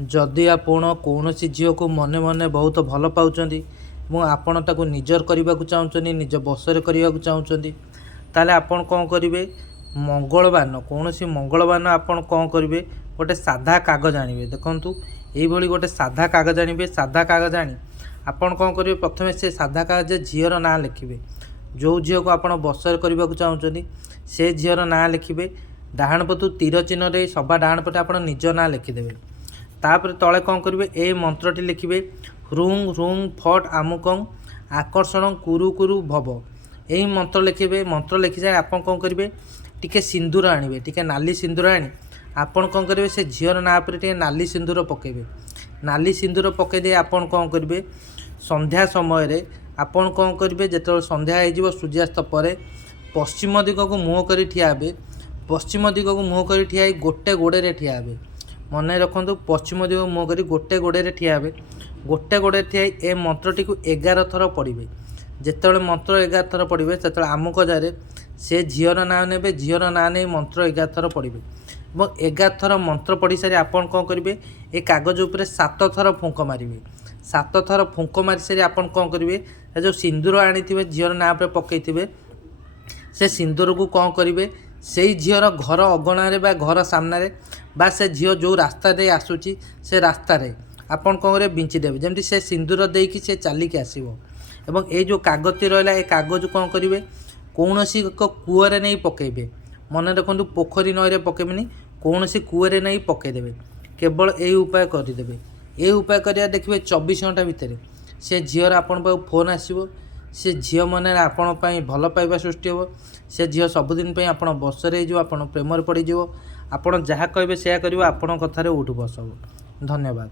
जदि आपण कौन झील को मने मने बहुत भल पाउचंदी आपण ताको निजर करने को चाहते निज बसरे करने को चाहते ताले आपण कौन करेंगे मंगलवान कौन सी मंगलवान आपण कौन करेंगे गोटे साधा कागज आणवे देखु ये गोटे साधा कागज आणवे साधा कागज आनी आपण कौन करेंगे प्रथम से साधा कागज झीर ना लिखे जो झील को आप बसर करने को चाहते से झीर ना लिखे डाहाण पटू तीर चिन्ह सभा डाहाण पटे आप निज ना लिखिदेवे तापर तले कौन करेंगे ए मंत्रटी लिखिए ह्रुंग ह्रुंग फट आमुकं आकर्षण कुरु कुरु भव यही मंत्र लिखे मंत्र लिखि जाए आप कौन करेंगे टिके सिंदूर आणवे टिके नाली सिंदूर आनी आपन कौन करेंगे से झीर ना पर टिके नाली सिंदूर पकेबे नाली सिंदूर पकई दे आपन कौन करेंगे संध्या समय आपन कौन करेंगे जो संध्या हो सूर्यास्त पर पश्चिम दिग को मुँह कर ठिया पश्चिम दिग को मुँह कर ठिया गोटे गोड़े ठिया मन रखु पश्चिम दिग मुँह कर गोटे गोड़े ठिया गोटे गोड़े ठिया ए मंत्रटी को 11 थर पढ़े जिते मंत्र 11 थर पढ़े से आमुक जारे से झीर ना ने झीर ना नहीं मंत्र 11 थर पढ़े और 11 थर मंत्र पढ़ी सारी आपन कौन करेंगे ए कागज उपर 7 थर फुंक मारे 7 थर फुंक मारी सारी आपन कौन करेंगे जो सिंदूर आनी झीर ना पकई से सिंदूर को कौन करेंगे से झीर घर अगणारे घर सामने बा से झील जो रास्ता दे आसूची से रास्ता रे आपन कौन करेंगे बिंचिदेवे जमी से सिंदूर देकी से चलिक आसो एवं ये जो कागजटी रहा है कागज कौन करेंगे कौन सी कूअरे नहीं पकेबे मन रखु पोखरी नईरे पकेबेनि कौन सी कूअरे नहीं पकईदेवे केवल यही उपाय करदेवे ये उपाय करिया देखिए 24 घंटा भितर से झीर आपन पाखु फोन आसो से झील मन आपण भल पाइबा सृष्टि हो से झील सबुदिन आप बसरे जो आप प्रेम पड़ज आपड़ जहाँ कहे से कर आपण कथार उठ बस धन्यवाद।